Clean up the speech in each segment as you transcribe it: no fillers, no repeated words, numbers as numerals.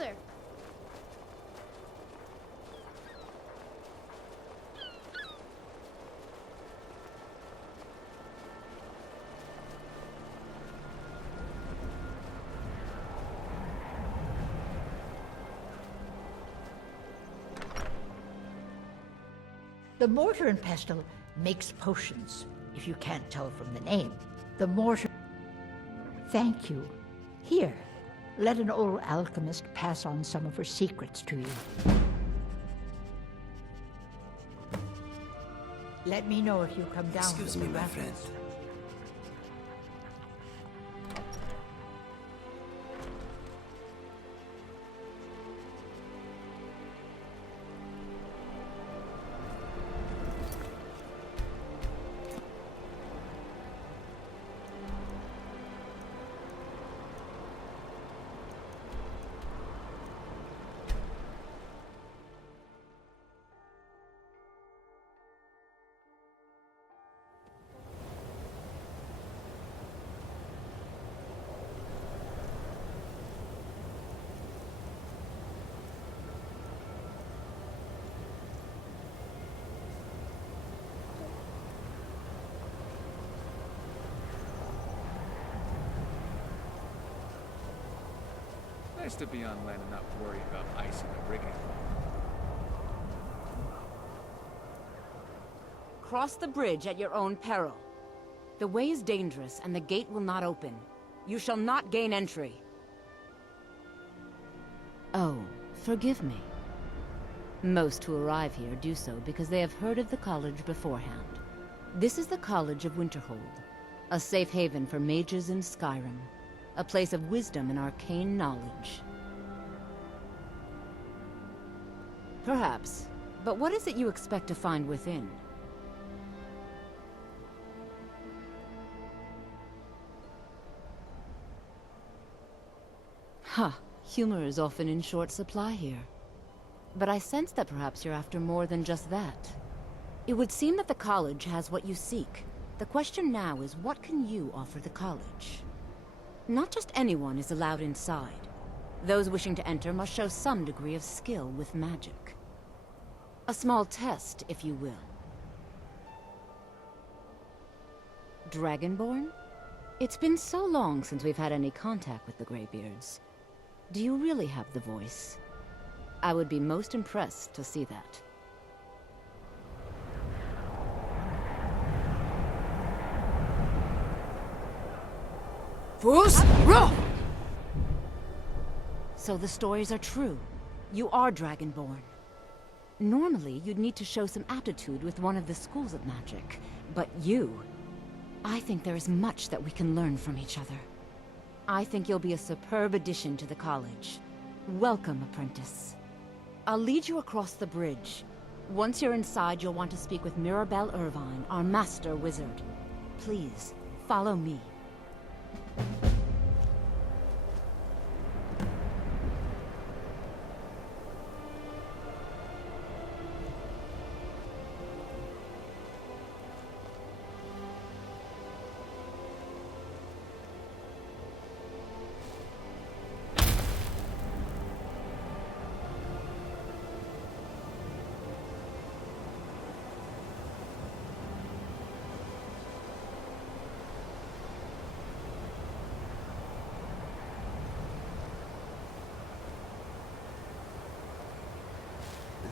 together. The mortar and pestle makes potions, if you can't tell from the name. The mortar... Thank you. Here, let an old alchemist pass on some of her secrets to you. Let me know if you come down. Excuse me, my friend. Nice to be on land and not worry about ice in the rigging. Cross the bridge at your own peril. The way is dangerous and the gate will not open. You shall not gain entry. Oh, forgive me. Most who arrive here do so because they have heard of the college beforehand. This is the College of Winterhold, a safe haven for mages in Skyrim. A place of wisdom and arcane knowledge. Perhaps, but what is it you expect to find within? Huh, humor is often in short supply here. But I sense that perhaps you're after more than just that. It would seem that the college has what you seek. The question now is, what can you offer the college? Not just anyone is allowed inside. Those wishing to enter must show some degree of skill with magic. A small test, if you will. Dragonborn? It's been so long since we've had any contact with the Greybeards. Do you really have the voice? I would be most impressed to see that. So the stories are true. You are Dragonborn. Normally, you'd need to show some aptitude with one of the schools of magic. But you... I think there is much that we can learn from each other. I think you'll be a superb addition to the college. Welcome, apprentice. I'll lead you across the bridge. Once you're inside, you'll want to speak with Mirabelle Irvine, our master wizard. Please, follow me.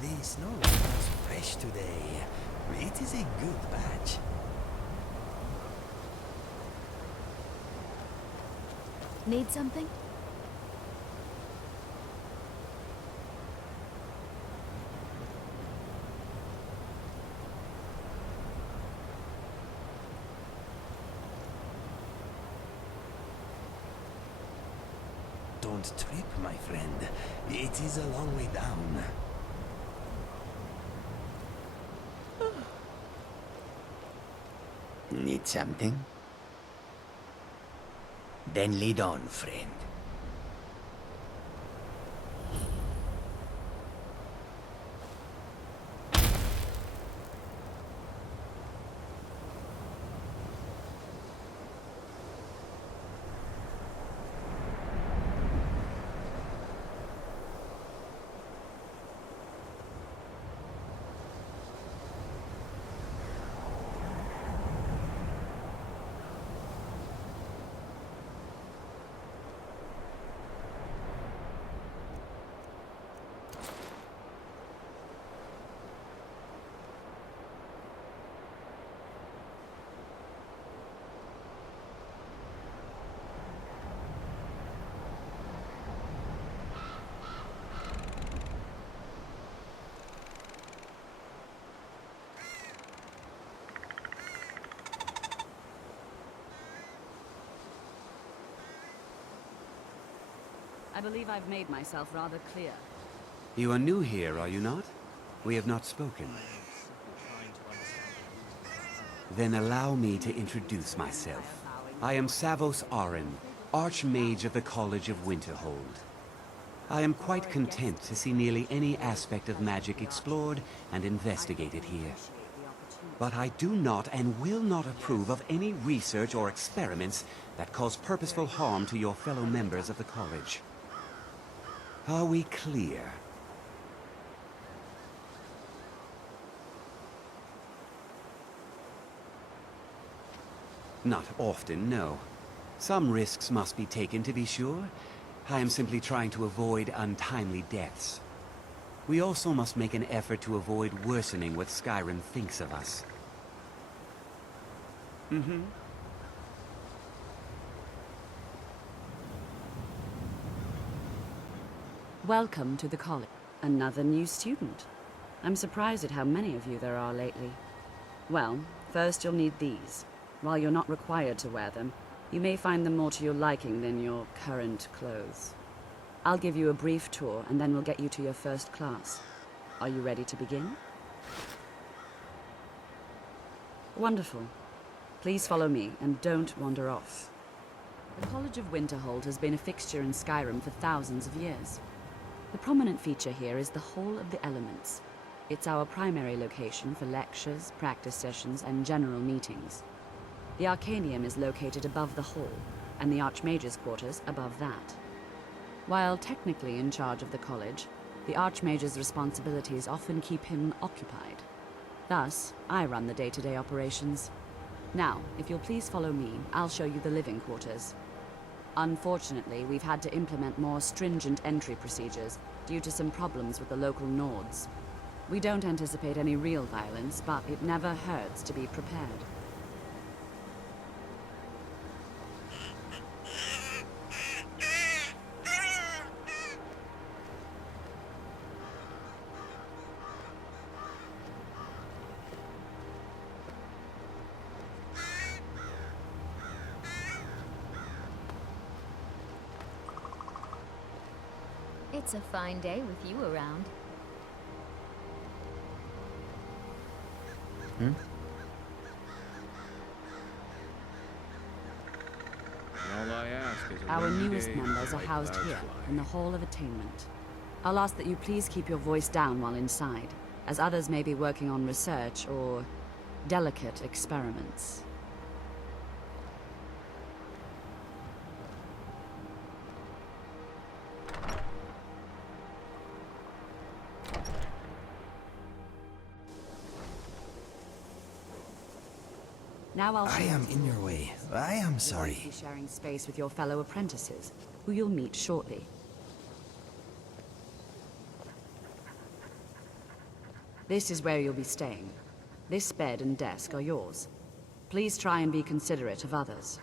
The snow smells fresh today. It is a good batch. Need something? Don't trip, my friend. It is a long way down. Need something? Then lead on, friend. I believe I've made myself rather clear. You are new here, are you not? We have not spoken. Then allow me to introduce myself. I am Savos Arin, Archmage of the College of Winterhold. I am quite content to see nearly any aspect of magic explored and investigated here. But I do not and will not approve of any research or experiments that cause purposeful harm to your fellow members of the college. Are we clear? Not often, no. Some risks must be taken, to be sure. I am simply trying to avoid untimely deaths. We also must make an effort to avoid worsening what Skyrim thinks of us. Welcome to the college. Another new student. I'm surprised at how many of you there are lately. Well, first you'll need these. While you're not required to wear them, you may find them more to your liking than your current clothes. I'll give you a brief tour, and then we'll get you to your first class. Are you ready to begin? Wonderful. Please follow me, and don't wander off. The College of Winterhold has been a fixture in Skyrim for thousands of years. The prominent feature here is the Hall of the Elements. It's our primary location for lectures, practice sessions, and general meetings. The Arcanium is located above the hall, and the Archmage's quarters above that. While technically in charge of the college, the Archmage's responsibilities often keep him occupied. Thus, I run the day-to-day operations. Now, if you'll please follow me, I'll show you the living quarters. Unfortunately, we've had to implement more stringent entry procedures due to some problems with the local Nords. We don't anticipate any real violence, but it never hurts to be prepared. It's a fine day with you around. All I ask is a Our rainy newest day and members are white housed clouds here, fly. in the Hall of Attainment. I'll ask that you please keep your voice down while inside, as others may be working on research or delicate experiments. Now I am in your way. I am You'll be sorry. sharing space with your fellow apprentices, who you'll meet shortly. This is where you'll be staying. This bed and desk are yours. Please try and be considerate of others.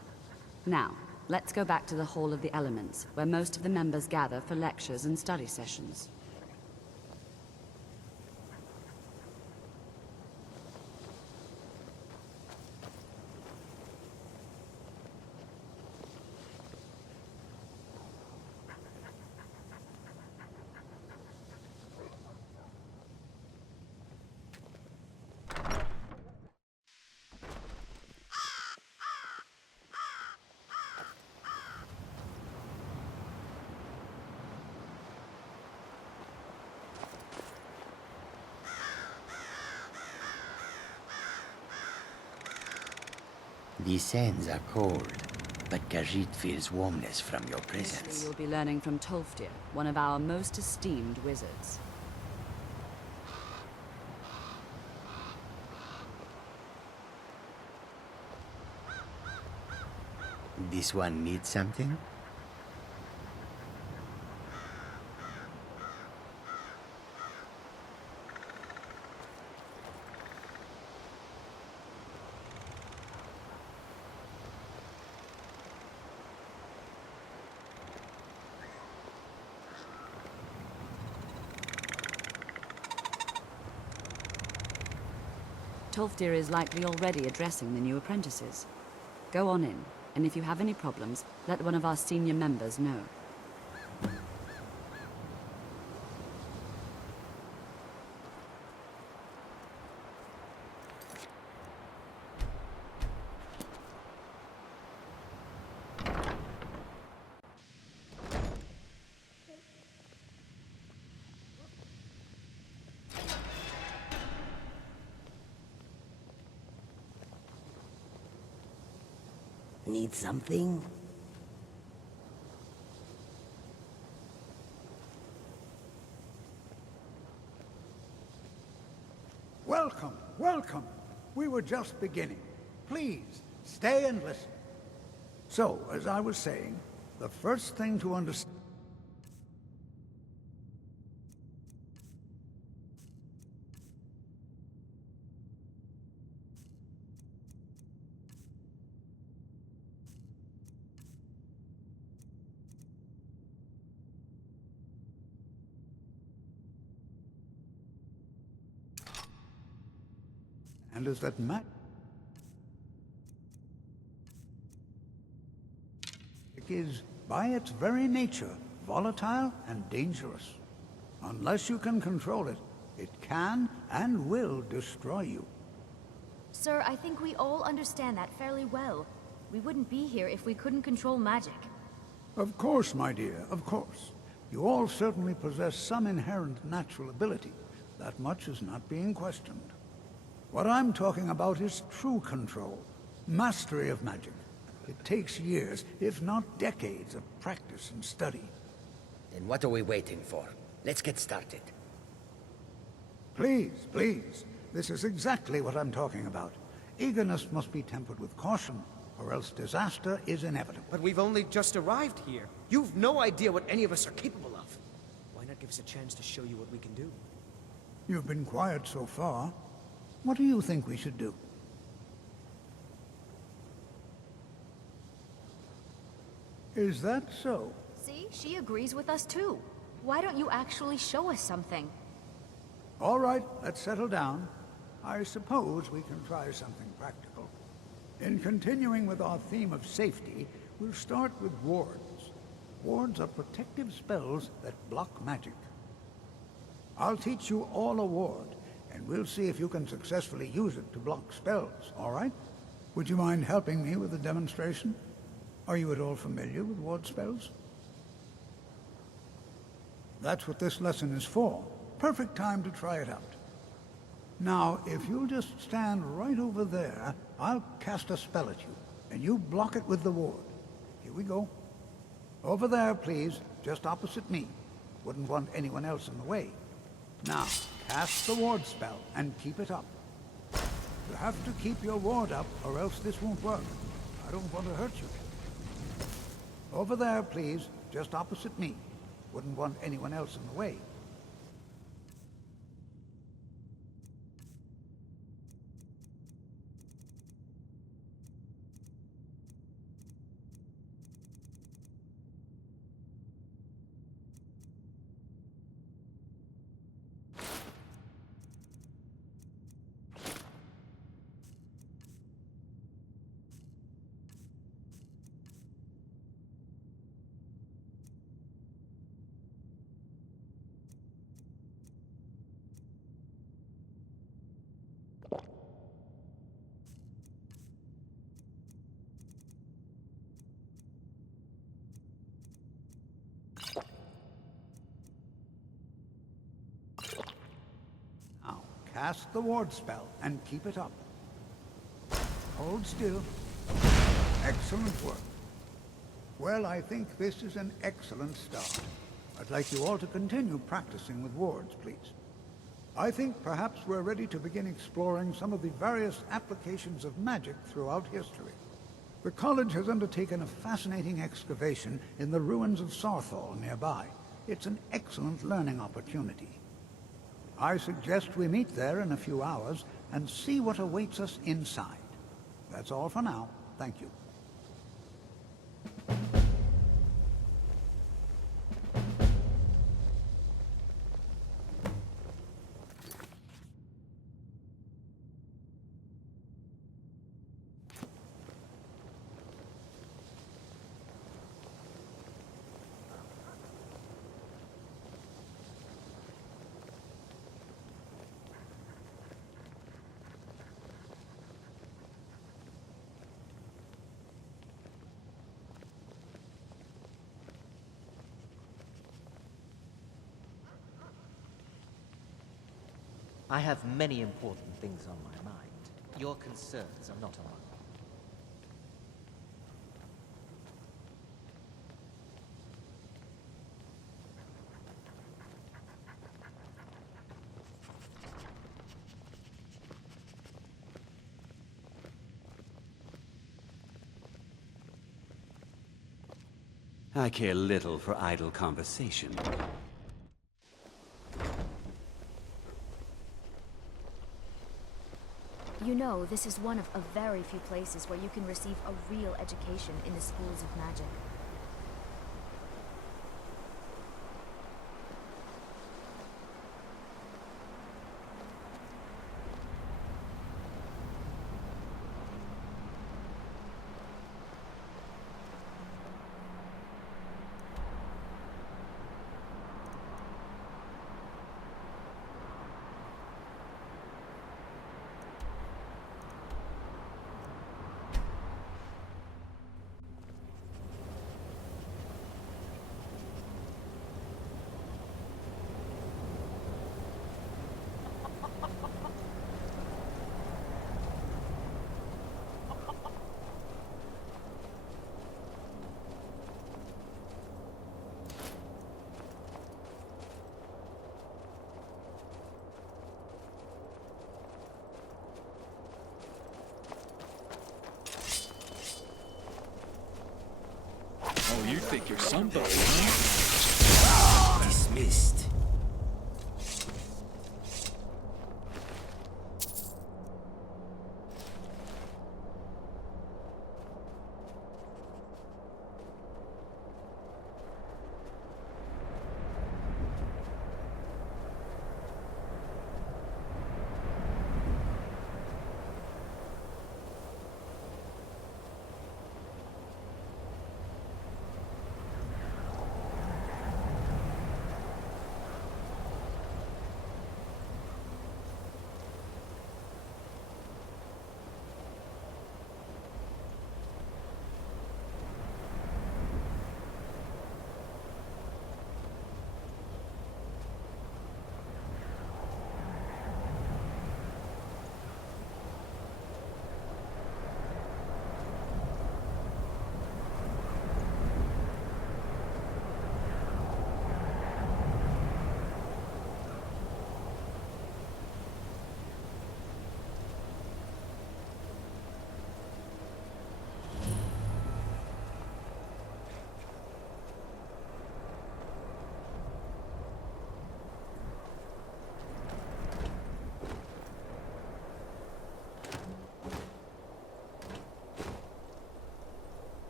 Now, let's go back to the Hall of the Elements, where most of the members gather for lectures and study sessions. These sands are cold, but Khajiit feels warmness from your Mostly presence. you'll be learning from Tolfdir, one of our most esteemed wizards. This one needs something? Tolfdir is likely already addressing the new apprentices. Go on in, and if you have any problems, let one of our senior members know. Need something? Welcome, welcome. We were just beginning. Please, stay and listen. So, as I was saying, the first thing to understand... and is that magic is, by its very nature, volatile and dangerous. Unless you can control it, it can and will destroy you. Sir, I think we all understand that fairly well. We wouldn't be here if we couldn't control magic. Of course, my dear, of course. You all certainly possess some inherent natural ability. That much is not being questioned. What I'm talking about is true control, mastery of magic. It takes years, if not decades, of practice and study. Then what are we waiting for? Let's get started. Please, please. This is exactly what I'm talking about. Eagerness must be tempered with caution, or else disaster is inevitable. But we've only just arrived here. You've no idea what any of us are capable of. Why not give us a chance to show you what we can do? You've been quiet so far. What do you think we should do? Is that so? See, she agrees with us too. Why don't you actually show us something? All right, let's settle down. I suppose we can try something practical. In continuing with our theme of safety, we'll start with wards. Wards are protective spells that block magic. I'll teach you all a ward, and we'll see if you can successfully use it to block spells, all right? Would you mind helping me with the demonstration? Are you at all familiar with ward spells? That's what this lesson is for. Perfect time to try it out. Now, if you'll just stand right over there, I'll cast a spell at you, and you block it with the ward. Here we go. Over there, please, just opposite me. Wouldn't want anyone else in the way. Now, cast the ward spell and keep it up. You have to keep your ward up, or else this won't work. I don't want to hurt you. Over there, please, just opposite me. Wouldn't want anyone else in the way. Now, cast the ward spell and keep it up. Hold still. Excellent work. Well, I think this is an excellent start. I'd like you all to continue practicing with wards, please. I think perhaps we're ready to begin exploring some of the various applications of magic throughout history. The college has undertaken a fascinating excavation in the ruins of Sarthal nearby. It's an excellent learning opportunity. I suggest we meet there in a few hours and see what awaits us inside. That's all for now. Thank you. I have many important things on my mind. Your concerns are not among them. I care little for idle conversation. You know, this is one of a very few places where you can receive a real education in the schools of magic. Oh, you think you're somebody, huh? Dismissed.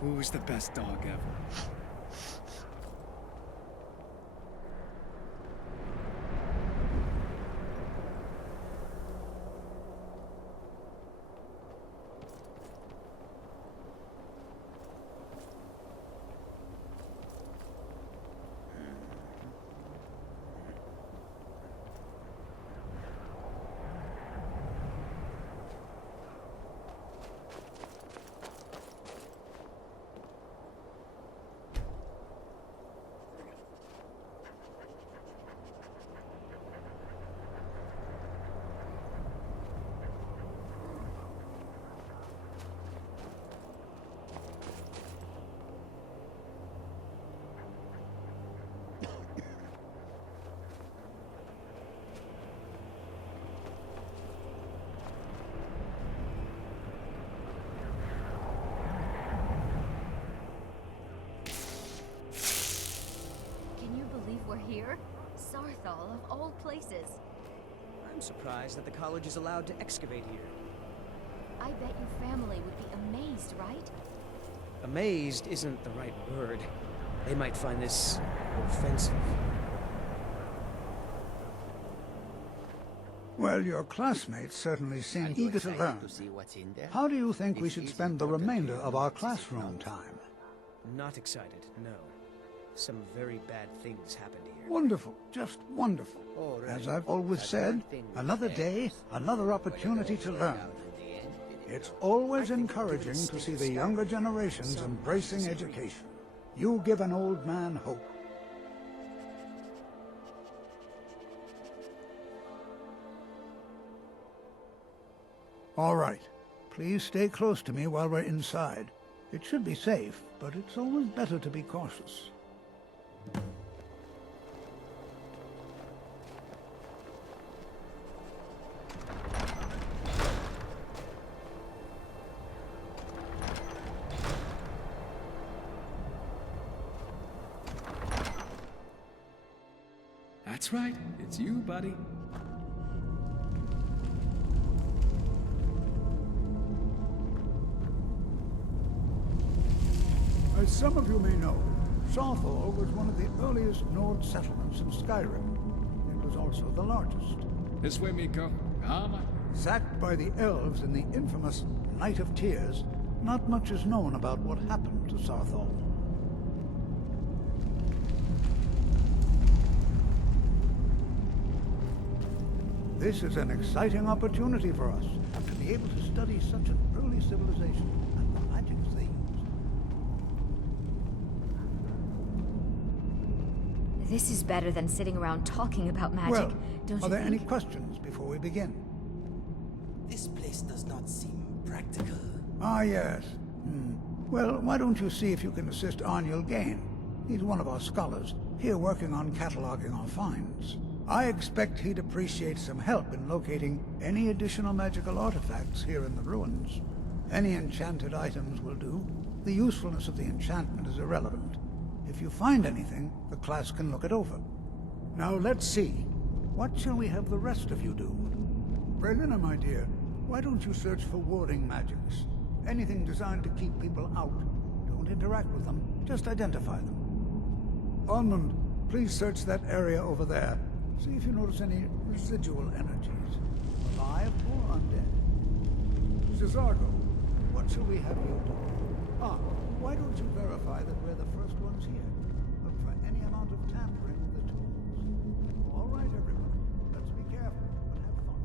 Who's the best dog ever? We're here? Sarthal, of all places. I'm surprised that the college is allowed to excavate here. I bet your family would be amazed, right? Amazed isn't the right word. They might find this offensive. Well, your classmates certainly seem Are you eager to excited learn. to see what's in there? How do you think we If should it's spend the important to remainder you, of our it's classroom not. time? Not excited, no. Some very bad things happened here. Wonderful, just wonderful. All right. As I've always But said, one thing we another have day, another opportunity to learn. It's always encouraging to see the younger generations embracing education. You give an old man hope. All right. Please stay close to me while we're inside. It should be safe, but it's always better to be cautious. That's right. It's you, buddy. As some of you may know, Saarthal was one of the earliest Nord settlements in Skyrim. It was also the largest. This way, Miko. Come on. Sacked by the elves in the infamous Night of Tears, not much is known about what happened to Saarthal. This is an exciting opportunity for us, to be able to study such an early civilization and the magic they used. This is better than sitting around talking about magic, Well, don't you are there think? any questions before we begin? This place does not seem practical. Ah, yes. Well, why don't you see if you can assist Arniel Gain? He's one of our scholars, here working on cataloging our finds. I expect he'd appreciate some help in locating any additional magical artifacts here in the ruins. Any enchanted items will do. The usefulness of the enchantment is irrelevant. If you find anything, the class can look it over. Now let's see. What shall we have the rest of you do? Brelina, my dear, why don't you search for warding magics? Anything designed to keep people out. Don't interact with them, just identify them. Almond, please search that area over there. See if you notice any residual energies, alive or undead. Cesargo, what shall we have you do? Ah, why don't you verify that we're the first ones here? Look for any amount of tampering with the tools. All right, everyone. Let's be careful, but have fun.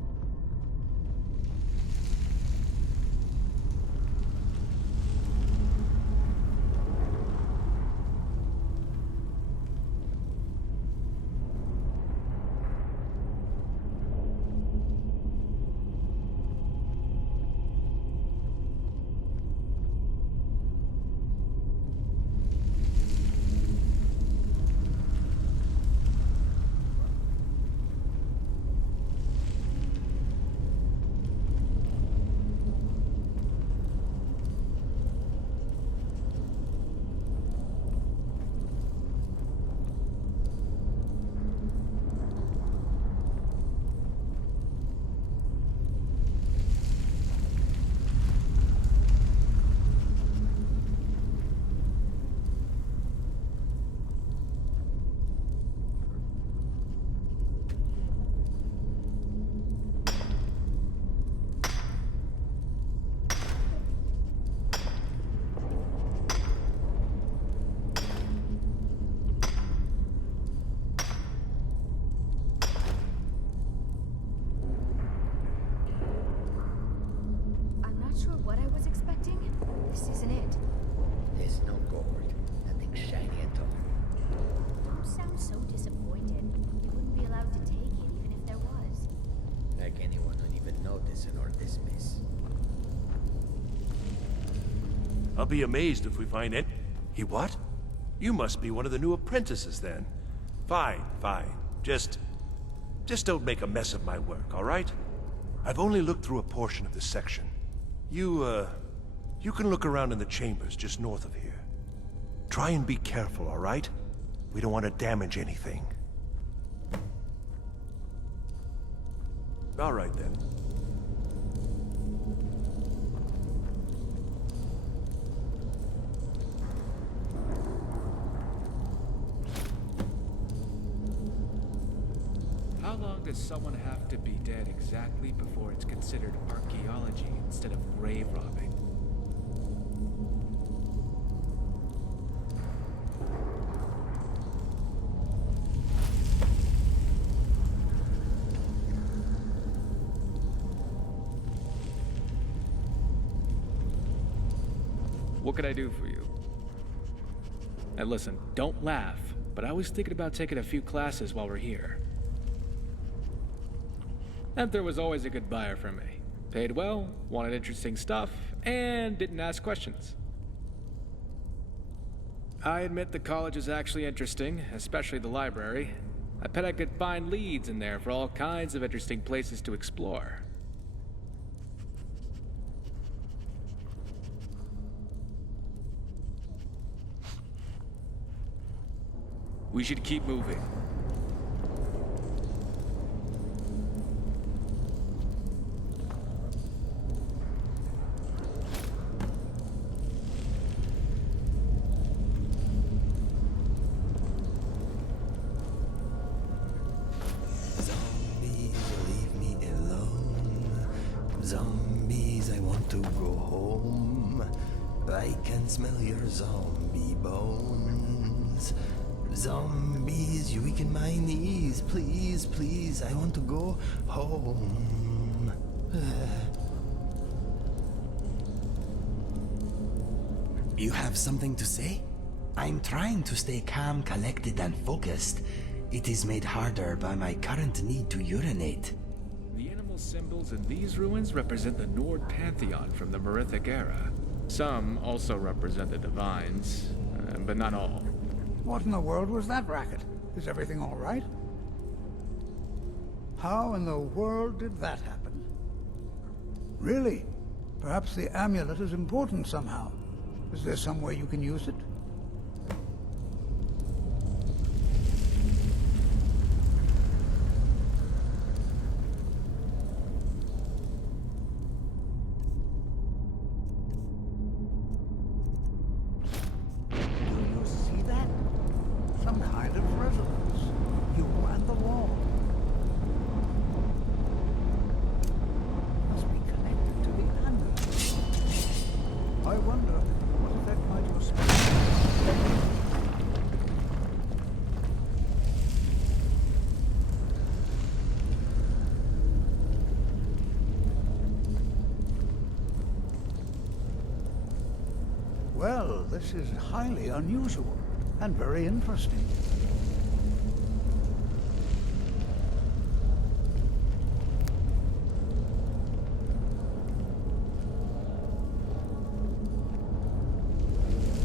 This isn't it. There's no gold. Nothing shiny at all. Don't sound so disappointed. You wouldn't be allowed to take it even if there was. Like anyone would even notice in our dismiss. I'll be amazed if we find it. He what? You must be one of the new apprentices then. Fine, fine. Just don't make a mess of my work, all right? I've only looked through a portion of this section. You can look around in the chambers just north of here. Try and be careful, all right? We don't want to damage anything. All right, then. How long does someone have to be dead exactly before it's considered archaeology instead of grave robbing? What can I do for you? And listen, don't laugh, but I was thinking about taking a few classes while we're here. And there was always a good buyer for me. Paid well, wanted interesting stuff, and didn't ask questions. I admit the college is actually interesting, especially the library. I bet I could find leads in there for all kinds of interesting places to explore. We should keep moving. Zombies, leave me alone. Zombies, I want to go home. I can smell your zombie bones. Zombies, you weaken my knees. Please, please, I want to go home. You have something to say? I'm trying to stay calm, collected, and focused. It is made harder by my current need to urinate. The animal symbols in these ruins represent the Nord pantheon from the Merithic era. Some also represent the divines, but not all. What in the world was that racket? Is everything all right? How in the world did that happen? Really? Perhaps the amulet is important somehow. Is there some way you can use it? Well, this is highly unusual and very interesting.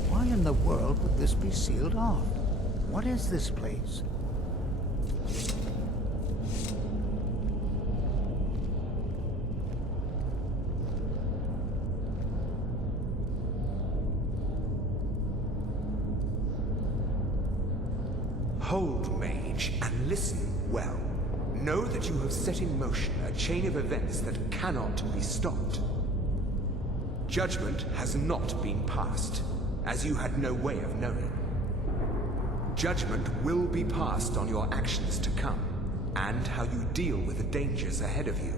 Why in the world would this be sealed off? What is this place? Hold, mage, and listen well. Know that you have set in motion a chain of events that cannot be stopped. Judgment has not been passed, as you had no way of knowing. Judgment will be passed on your actions to come, and how you deal with the dangers ahead of you.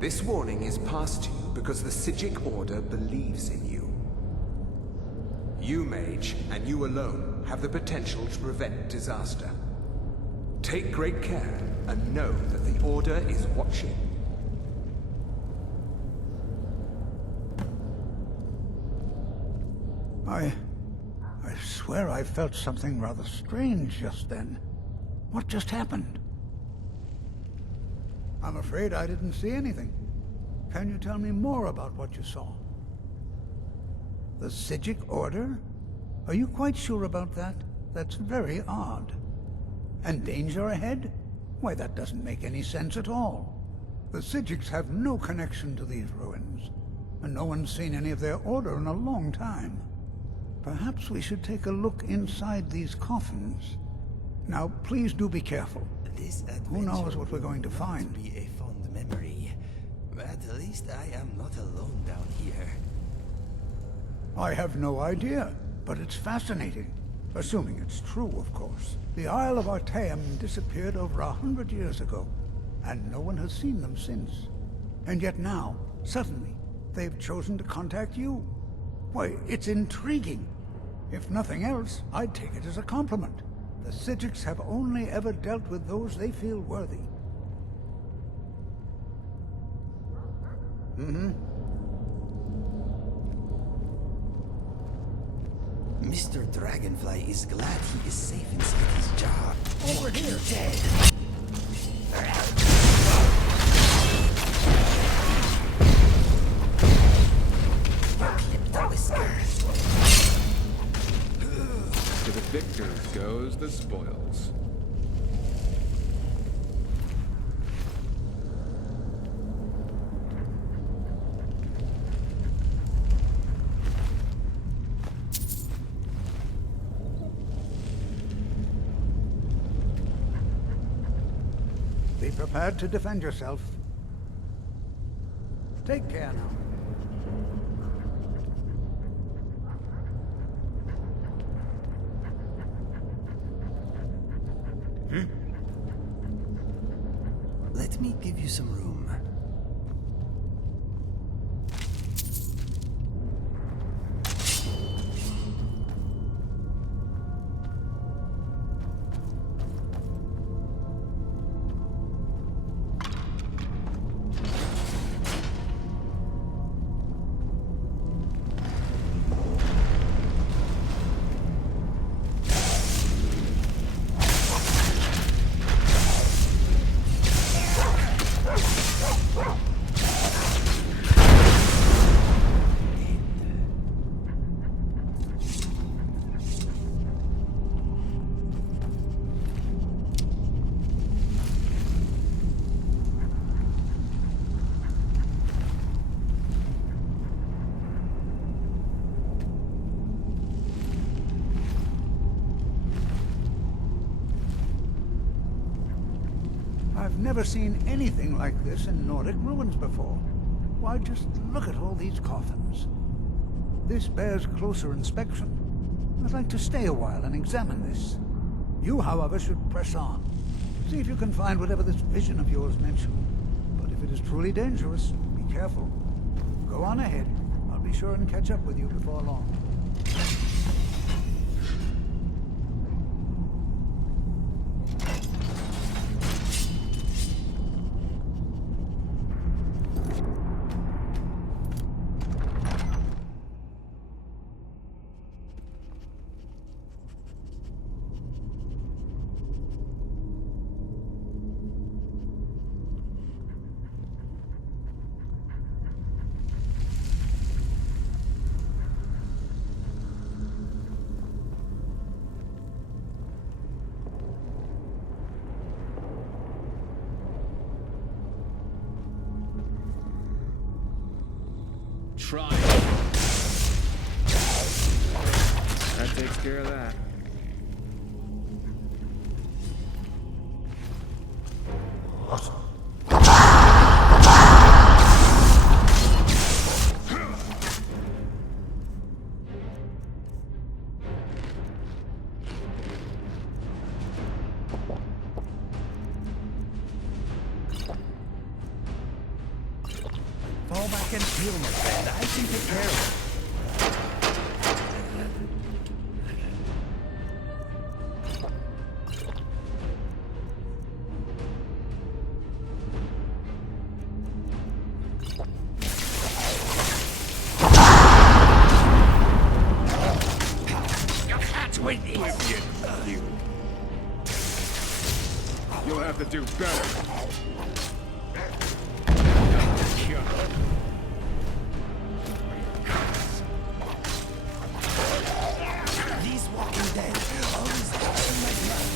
This warning is passed to you because the Psijic Order believes in you. You, mage, and you alone, have the potential to prevent disaster. Take great care, and know that the Order is watching. I swear I felt something rather strange just then. What just happened? I'm afraid I didn't see anything. Can you tell me more about what you saw? The Psijic Order? Are you quite sure about that? That's very odd. And danger ahead? Why, that doesn't make any sense at all. The Psijics have no connection to these ruins, and no one's seen any of their order in a long time. Perhaps we should take a look inside these coffins. Now, please do be careful. Who knows what we're going to find? Be a fond memory, but at least I am not alone down here. I have no idea, but it's fascinating. Assuming it's true, of course. The Isle of Artaeum disappeared over 100 years ago, and no one has seen them since. And yet now, suddenly, they've chosen to contact you. Why, it's intriguing. If nothing else, I'd take it as a compliment. The Psijics have only ever dealt with those they feel worthy. Mr. Dragonfly is glad he is safe inside his jar. Over here! Dead. Clip the whiskers. spoils. Be prepared to defend yourself. Take care now. Let me give you some room. I've never seen anything like this in Nordic ruins before. Why, just look at all these coffins. This bears closer inspection. I'd like to stay a while and examine this. You, however, should press on. See if you can find whatever this vision of yours mentioned. But if it is truly dangerous, be careful. Go on ahead. I'll be sure and catch up with you before long. Try. That takes care of that. Fall back and heal, my friend. I can take care of it. You can't win this! You'll have to do better. These walking dead always touching my blood.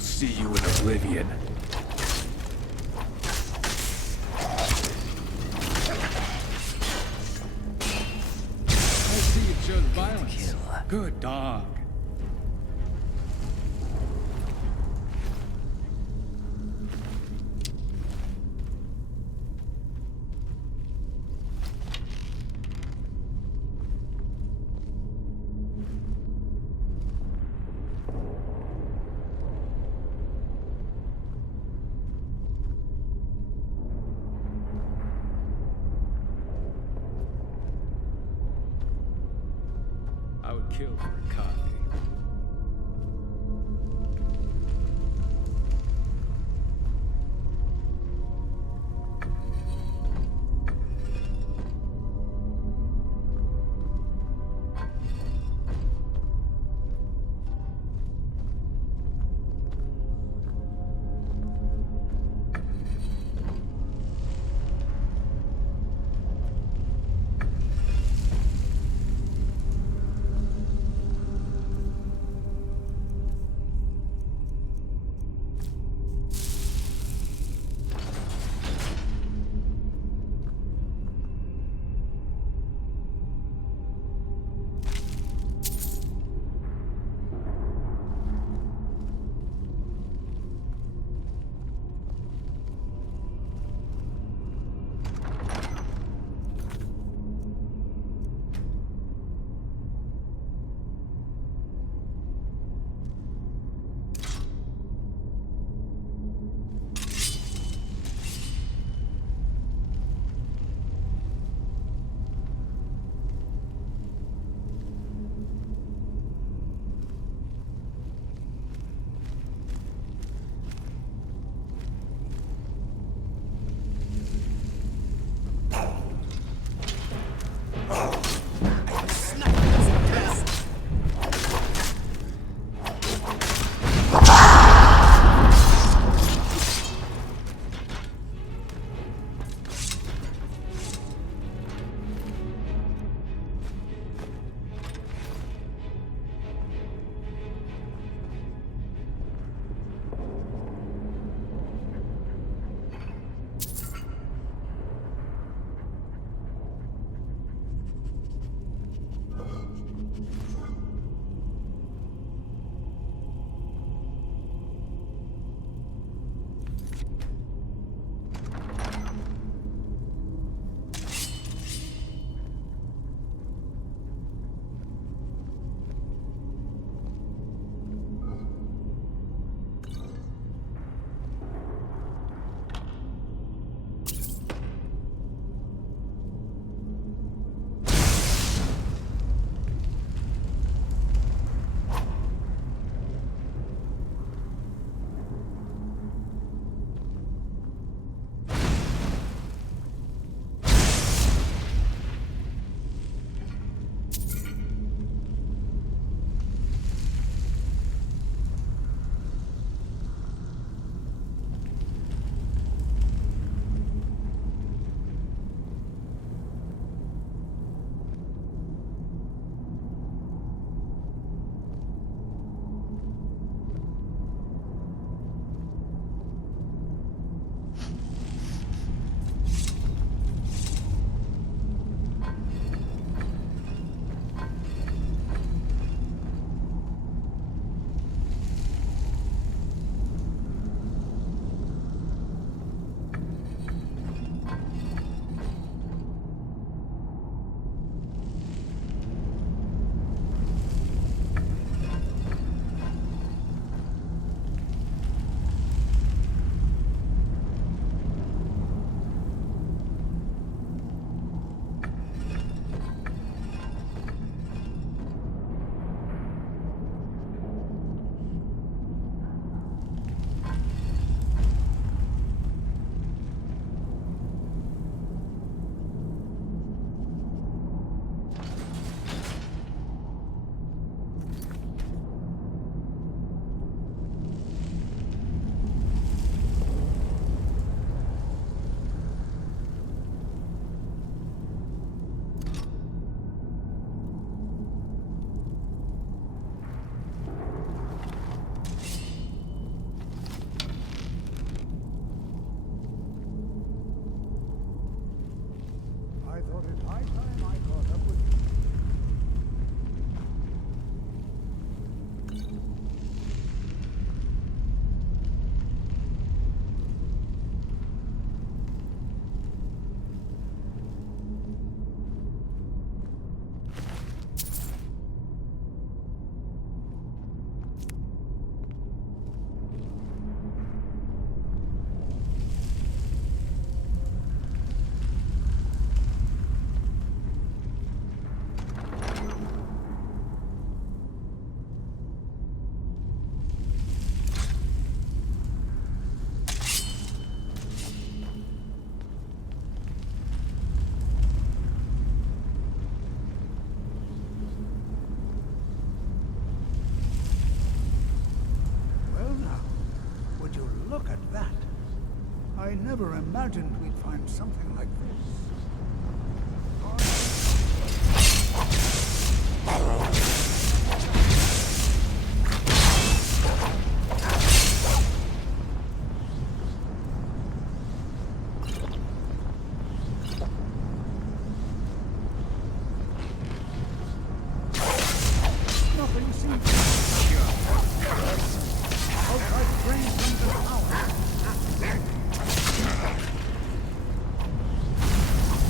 I'll see you in oblivion. I see you chose violence. Good dog. I would kill for a coffee. never imagined we'd find something like this. Nothing seems here. I'll try to bring something out.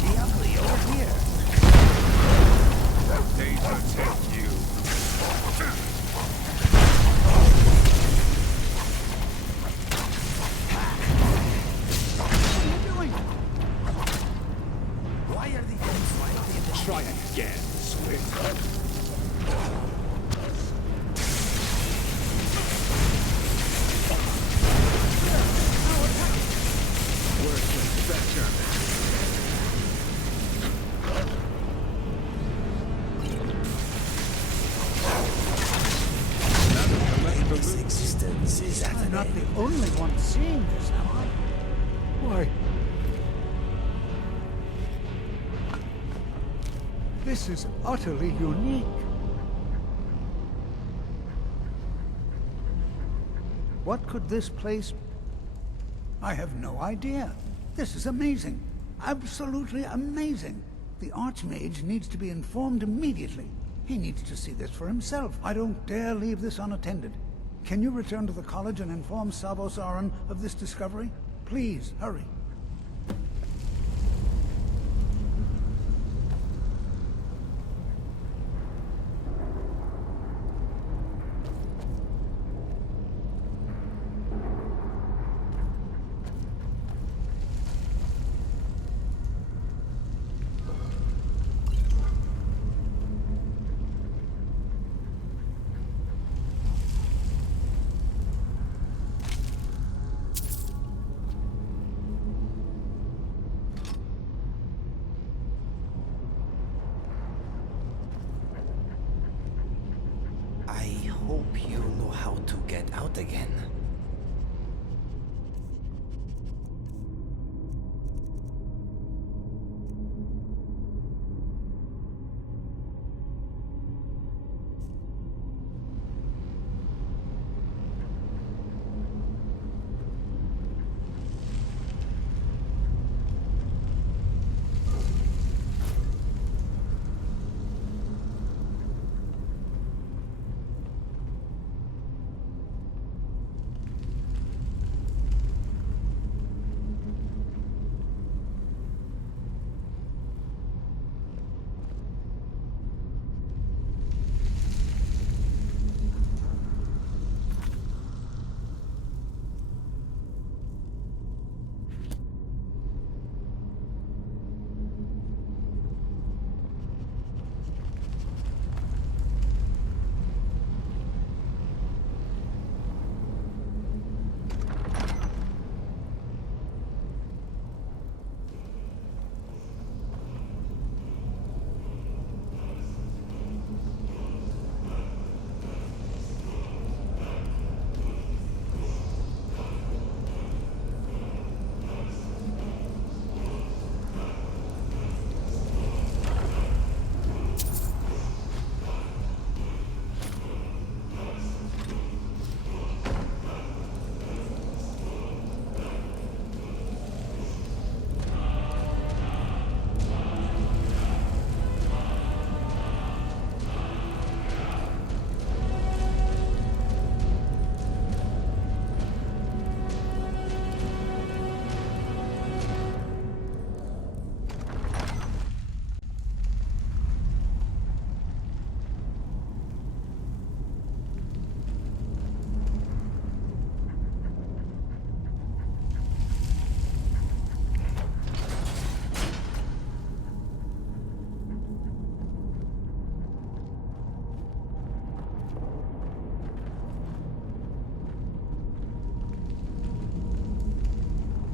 The ugly over here. They protect you. What are you doing? Why are the young finally in the Try again, Squid. This existence is at I'm an not end. the only one seeing this, am I? Why? This is utterly unique. What could this place... I have no idea. This is amazing. Absolutely amazing. The Archmage needs to be informed immediately. He needs to see this for himself. I don't dare leave this unattended. Can you return to the college and inform Savos Aran of this discovery? Please, hurry. I hope you know how to get out again.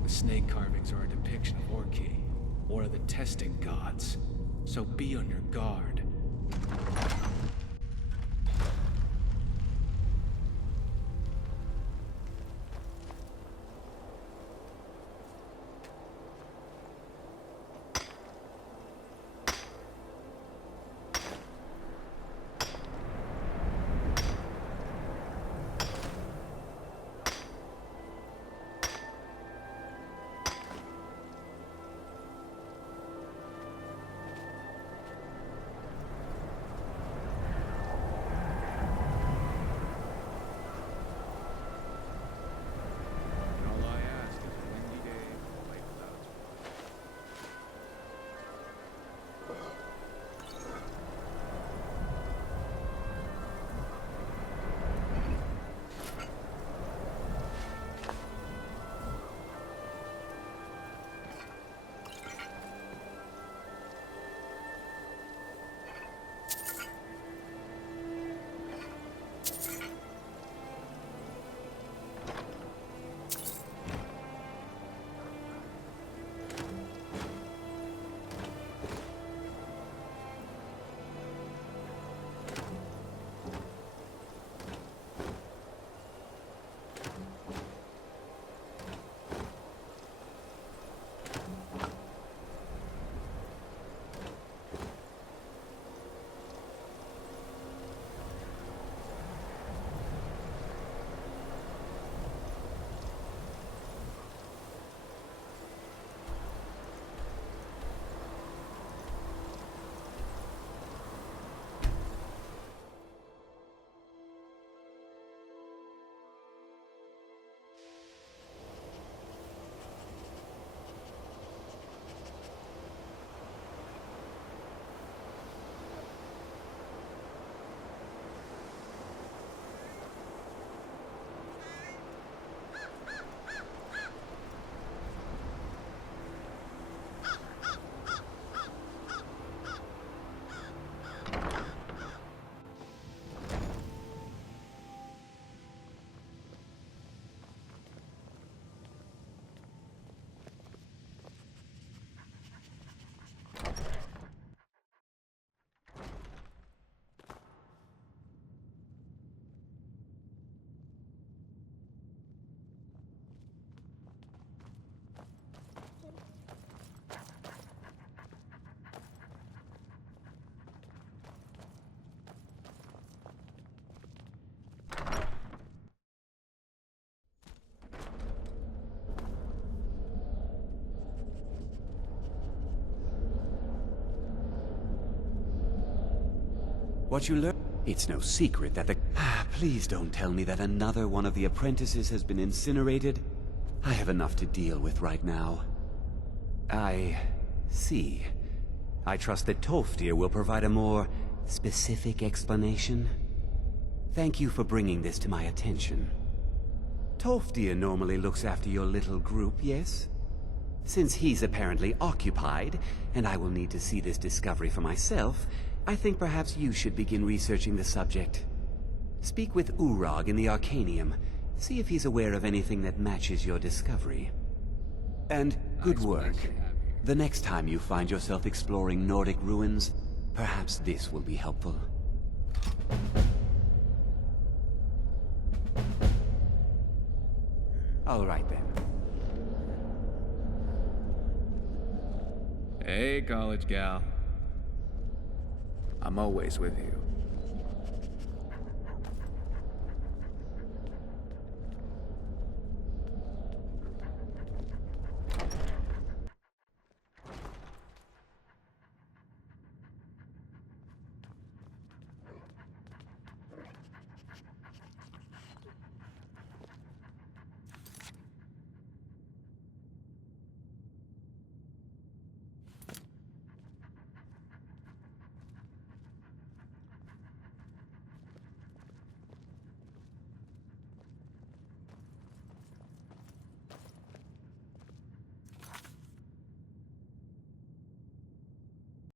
Snake carvings are a depiction of Orki, or of the testing gods. So be on your guard. What you learn? It's no secret that the... Please don't tell me that another one of the apprentices has been incinerated. I have enough to deal with right now. I see. I trust that Tolfdir will provide a more specific explanation. Thank you for bringing this to my attention. Tolfdir normally looks after your little group, yes? Since he's apparently occupied, and I will need to see this discovery for myself, I think perhaps you should begin researching the subject. Speak with Urag in the Arcanium. See if he's aware of anything that matches your discovery. And good work. The next time you find yourself exploring Nordic ruins, perhaps this will be helpful. All right then. Hey, college gal. I'm always with you.